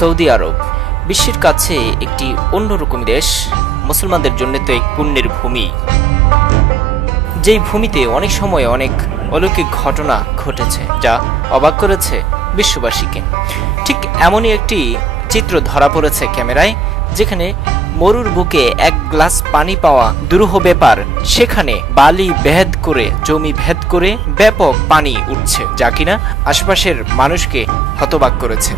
Saudi আরব বিশ্বের কাছে একটি অন্যরকম দেশ, মুসলমানদের জন্য তো এক পুণ্যের ভূমি, যেই ভূমিতে অনেক সময় অনেক অলৌকিক ঘটনা ঘটেছে যা অবাক করেছে বিশ্ববাসীকে। ঠিক এমনই একটি চিত্র ধরা পড়েছে ক্যামেরায়, যেখানে মরুর বুকে এক গ্লাস পানি পাওয়া দুরূহ ব্যাপার, সেখানে বালি ভেদ করে, জমি ভেদ করে ব্যাপক পানি উঠছে, যা কিনা আশেপাশের মানুষকে হতবাক করেছে।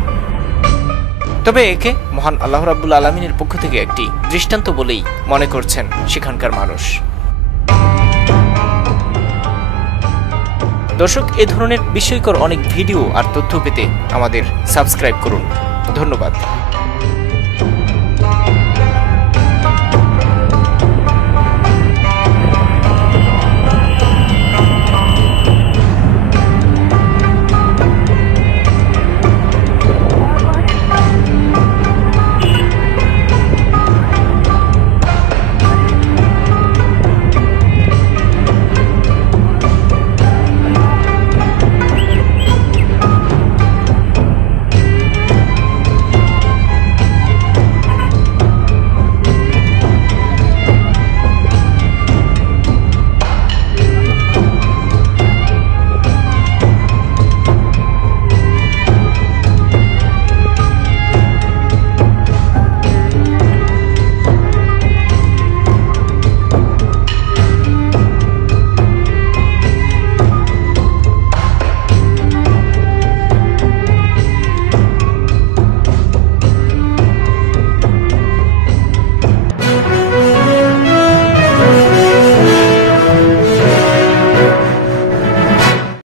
তবে একে মহান আল্লাহ রাব্বুল আলামিনের পক্ষ থেকে একটি দৃষ্টান্ত বলেই মনে করছেন সেখানকার মানুষ। দর্শক, এ ধরনের বিস্ময়কর অনেক ভিডিও আর তথ্য পেতে আমাদের সাবস্ক্রাইব করুন। ধন্যবাদ।